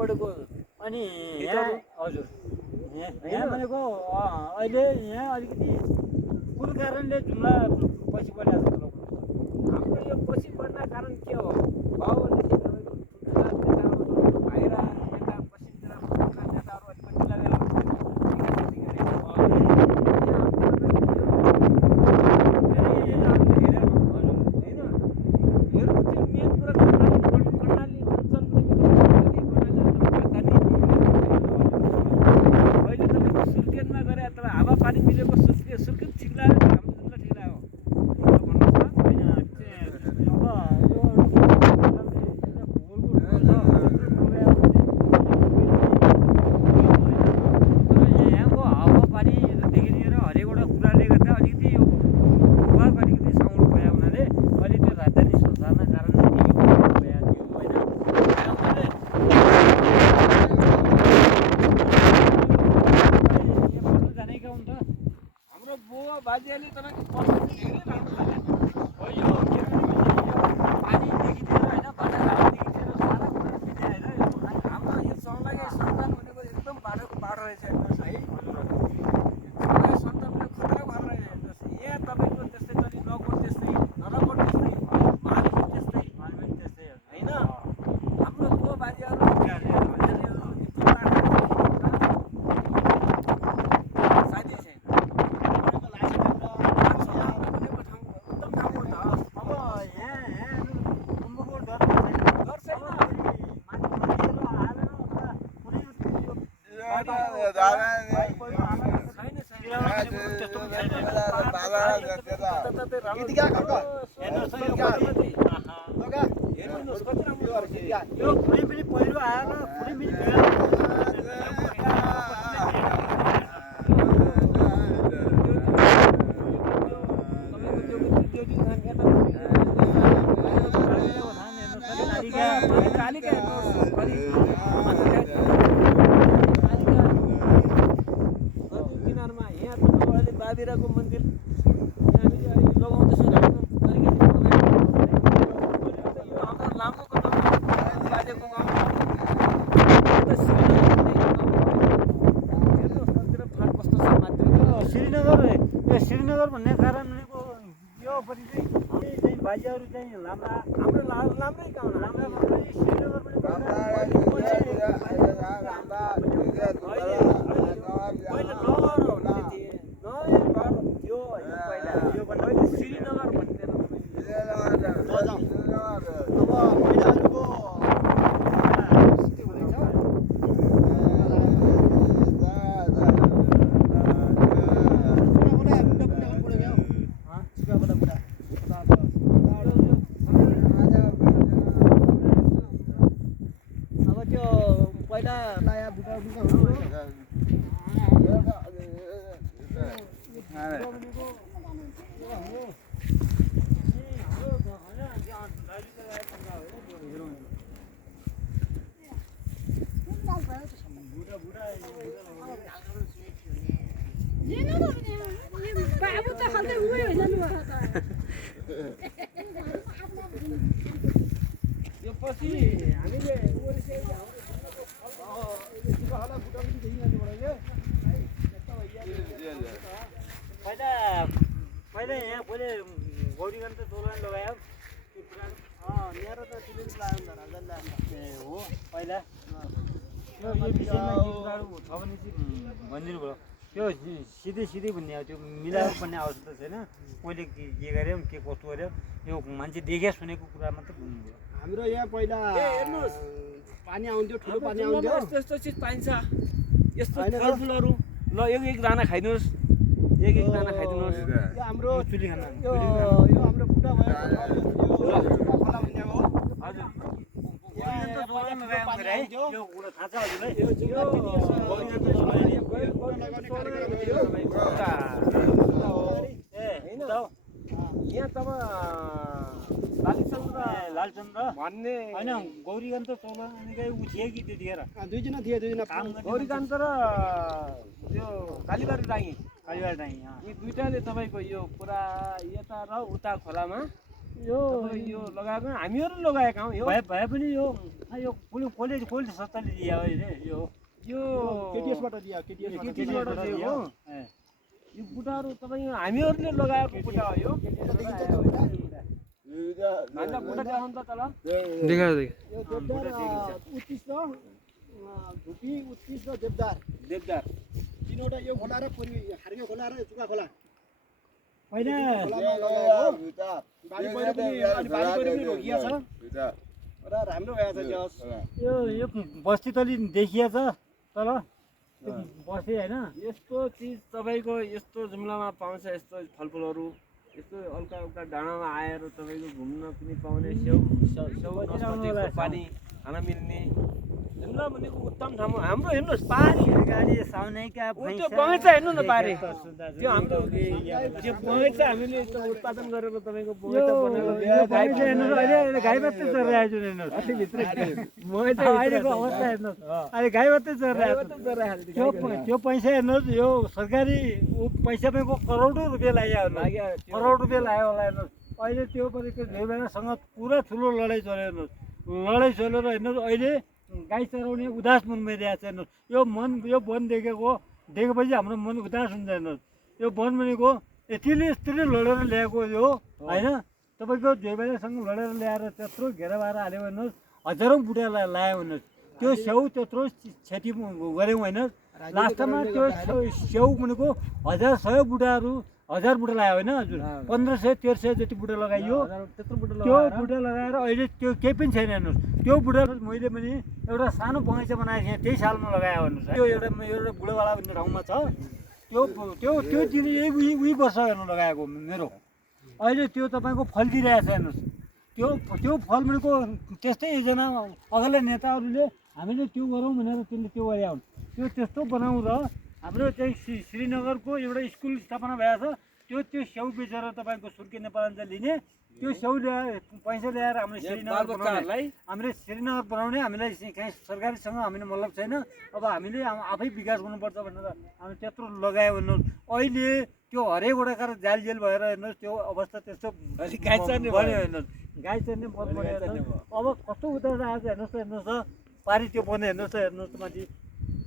पढेको अनि यहाँ हजुर यहाँ भनेको अहिले यहाँ अलिकति कुन कारणले जुम्ला पछि बढिरहेको छ हाम्रो यो पछि बढ्न कारण के हो बाबुले तपाईँको बाहिर यता पश्चिमतिर गोर्खा नेताहरू अलिकति मिलाएर बाजेले तपाईँको पढ्नु धेरै राम्रो खाले हो यो के पानीदेखि लिएर होइन बाटाघाटदेखि लिएर सारा कुरा मिलाएर हाम्रो यो चौलागे सन्तान भनेको एकदम बाटो रहेछ हेर्नुहोस् है चौलागे सन्तानले खतरा भएर रहेछ हेर्नुहोस् यहाँ तपाईँको त्यस्तै गरी नगोट त्यस्तै नरकोट त्यस्तै मालवी त्यस्तै होइन हाम्रो बुवा बाजेहरू बाबिराको मन्दिर लगाउँदैछ लामोको बाजेको श्रीनगर भन्ने कारण भनेको यो पनि चाहिँ बाजेहरू चाहिँ लाम्रा हाम्रो लाम्रै गाउँ लाम्रा श्रीनगर बाबु त खाल्दै उयो होइन यो पछि हामीले पहिला यहाँ पहिले गौरीगञ्ज त दोलन लगायो त्यो पुरानो यहाँ त तिमीले लाग्यो ए हो पहिला यो विषयमा के कुराहरू छ भने चाहिँ भनिदिनु भयो त्यो सिधै भन्ने हो त्यो मिलाएर भन्ने आवश्यकता छैन कहिले के गर्यो के कस्तो गर्यो यो मान्छे देखे सुनेको कुरा मात्रै भन्नुभयो हाम्रो यहाँ पहिला हेर्नुहोस् पानी आउँथ्यो ठुलो पानी आउँथ्यो यस्तो चिज पाइन्छ यस्तो फलफुलहरू ल एक दाना खाइदिनुहोस् एक दाना खाइदिनुहोस् यो हाम्रो चुली खाना यो हाम्रो बुढा भयो हजुर यो कुरा थाहा छ हजुरलाई यहाँ तब लालचन्द्र भन्ने होइन गौरीकान्त चौलागाई ऊ थिए कि त्यतिखेर दुईजना गौरीकान्त र त्यो कालीबारी डाङ्गी कालीबारी डाङ्गी यी दुइटाले तपाईँको यो पुरा यता र उता खोलामा यो लगाएको हामीहरू लगाएका हौ यो भए पनि यो कसले सत्ताले दियो अहिले यो केटीएसबाट दियो केटीएसबाट हो यो बुटाहरू तपाईँ हामीहरूले लगाएको बुटा हो यो भन्दा बुटा देखाउनु त तल देखा यो देवदार उत्तिस र धुपी उत्तिस र देवदार तिनवटा यो खोला र खार्के खोला र चुका खोला पहिला बारी पहिरो पनि रोकिया छ र राम्रो भएको छ जस यो बस्ती तली देखिया छ तल त्यो बस्ती होइन यस्तो चिज तपाईँको यस्तो जुम्लामा पाउँछ यस्तो फलफुलहरू यस्तो हल्का हल्का डाँडामा आएर तपाईँको घुम्न पनि पाउने सेउ नस्पतिको पानी खान मिल्ने जुम्ला भनेको उत्तम ठाउँ हो हाम्रो हेर्नुहोस् पारी गाडी साउनेका त्यो बगैँचा हेर्नु न पारे त्यो हाम्रो त्यो बगैँचा हामीले उत्पादन गरेर तपाईँको बगैँचा बनाएर गाई मात्रै चरिरहेको छु हेर्नुहोस् अहिलेको अवस्था हेर्नुहोस् अहिले गाई मात्रै चरिरहेको त्यो पैसा हेर्नुहोस् यो सरकारी पैसाको करोडौँ रुपियाँ लाग्यो करोड रुपियाँ लाग्यो होला हेर्नुहोस् अहिले त्यो पनि त्यो झैबासँग पुरा ठुलो लडाइँ चल्यो हेर्नुहोस् लडाइँ चलेर हेर्नुहोस् अहिले गाई चराउने उदास मन भइरहेको छ हेर्नुहोस् यो वन देखेपछि हाम्रो मन उदास हुन्छ हेर्नुहोस् यो वन भनेको यतिले लडेर ल्याएको यो होइन तपाईँको झैबासँग लडेर ल्याएर त्यत्रो घेरा भएर हाल्यो हेर्नुहोस् हजारौँ बुढा लायो हेर्नुहोस् त्यो स्याउ त्यत्रो क्षति गऱ्यौँ होइन लास्टमा त्यो स्याउ भनेको 1000 बुढाहरू 1000 बुढा लगायो होइन हजुर 1500 1300 जति बुढा लगाइयो त्यो बुढा लगाएर अहिले त्यो केही पनि छैन हेर्नुहोस् त्यो बुढा मैले पनि एउटा सानो बगैँचा बनाएको थिएँ त्यही सालमा लगायो भन्नुहोस् त्यो एउटा बुढावाला भन्ने ठाउँमा छ त्यो दिन उही वर्ष हेर्नु लगाएको मेरो अहिले त्यो तपाईँको फल दिइरहेको छ हेर्नुहोस् त्यो फल भनेको त्यस्तै एकजना अगाडि नेताहरूले हामीले त्यो गरौँ भनेर त्यसले त्यो गरे हुन् त्यो त्यस्तो बनाउँ र हाम्रो चाहिँ श्रीनगरको एउटा स्कुल स्थापना भएको छ त्यो स्याउ बेचेर तपाईँको सुर्के नेपालाञ्चल लिने त्यो स्याउ ल्याएर पैसा ल्याएर हामीले श्रीनगर बनाउने हामीलाई कहीँ सरकारीसँग हामीले मतलब छैन अब हामीले आफै विकास गर्नुपर्छ भनेर हामी त्यत्रो लगायो भन्नुहोस् अहिले त्यो हरेक वटा जेल भएर हेर्नुहोस् त्यो अवस्था त्यस्तो गाई चर्ने भयो हेर्नुहोस् गाई चर्ने मत पऱ्यो अब कस्तो उता आएको हेर्नुहोस् त पारी त्यो बन्द हेर्नुहोस् त माथि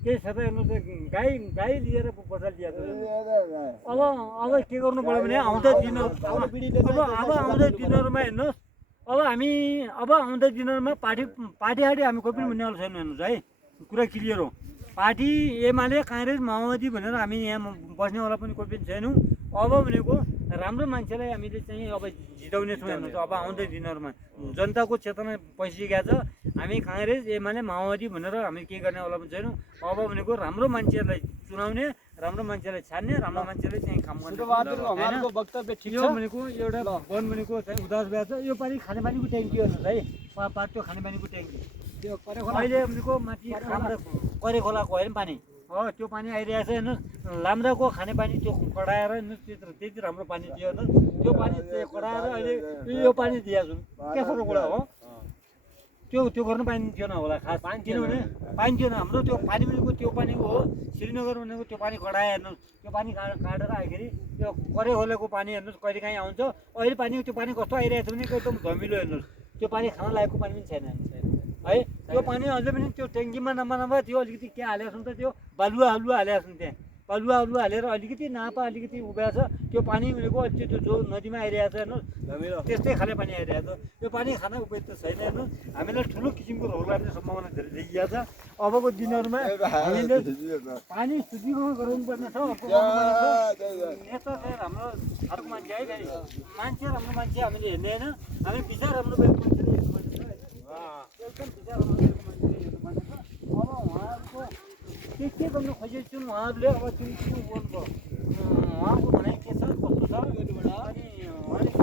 केही छ त हेर्नुहोस् गाई लिएर बसाल दिएको अब के गर्नु पऱ्यो भने आउँदो दिनहरूमा हेर्नुहोस् अब आउँदो दिनहरूमा पार्टी हामी कोही पनि भन्ने छैन हेर्नुहोस् है कुरा क्लियर हो पार्टी एमाले काङ्ग्रेस माओवादी भनेर हामी यहाँ बस्नेवाला पनि कोही पनि छैनौँ अब भनेको राम्रो मान्छेलाई हामीले चाहिँ अब जिताउने छौँ हेर्नुहोस् अब आउँदो दिनहरूमा जनताको चेतना पैसिएको छ हामी काङ्ग्रेस एमाले माओवादी भनेर हामी के गर्नेवाला पनि छैनौँ अब भनेको राम्रो मान्छेलाई चुनाउने राम्रो मान्छेलाई छान्ने राम्रो मान्छेले चाहिँ काम गर्ने भनेको एउटा वन भनेको चाहिँ उदास भएको छ यो पालि खानेपानीको ट्याङ्की हेर्नुहोस् है त्यो खानेपानीको ट्याङ्की त्यो अहिले भनेको माथि करे खोलाको होइन पानी हो त्यो पानी आइरहेको छ हेर्नुहोस् लाम्राको खानेपानी त्यो कडाएर हेर्नुहोस् त्यति राम्रो पानी दियो हेर्नुहोस् त्यो पानी कडाएर अहिले यो पानी दिएको छु के साह्रो कुरा हो त्यो गर्नु पाइन्थेन होला खास किनभने पाइन्थेन हाम्रो त्यो पानी भनेको त्यो पानीको हो श्रीनगर भनेको त्यो पानी कडाए हेर्नुहोस् त्यो पानी काटेर आएखेरि त्यो करे खोलेको पानी हेर्नुहोस् कहिले काहीँ आउँछ अहिले पानी त्यो पानी कस्तो आइरहेको छ भने एकदम धमिलो हेर्नुहोस् त्यो पानी खान लागेको पानी पनि छैन है त्यो पानी अझै पनि त्यो ट्याङ्कीमा नम्बर त्यो अलिकति के हालेको छौँ त त्यो बालुवा हालेको छौँ त्यहाँ बालुवा हालेर अलिकति नापा अलिकति उभ्याएको छ त्यो पानी भनेको त्यो जो नदीमा आइरहेको छ हेर्नुहोस् त्यस्तै खाले पानी आइरहेको छ त्यो पानी खान उपयुक्त छैन हेर्नुहोस् हामीलाई ठुलो किसिमको रोग लाग्ने सम्भावना धेरै देखिएको छ अबको दिनहरूमा हामीले पानी शुद्धिकरण गराउनु पर्ने छ नेता चाहिँ हाम्रो अर्को मान्छे है फेरि मान्छे राम्रो मान्छे हामीले हेर्ने होइन हामी विचार राम्रो गरेको मान्छेले हेर्नुपर्ने छ एकदम विचार राम्रो गरेको मान्छेले हेर्नुपर्ने छ अब उहाँहरूको के गर्नु खोजेको छौँ उहाँहरूले अब त्यो गर्नुभयो उहाँको भनाइ के छ कस्तो छ अनि उहाँले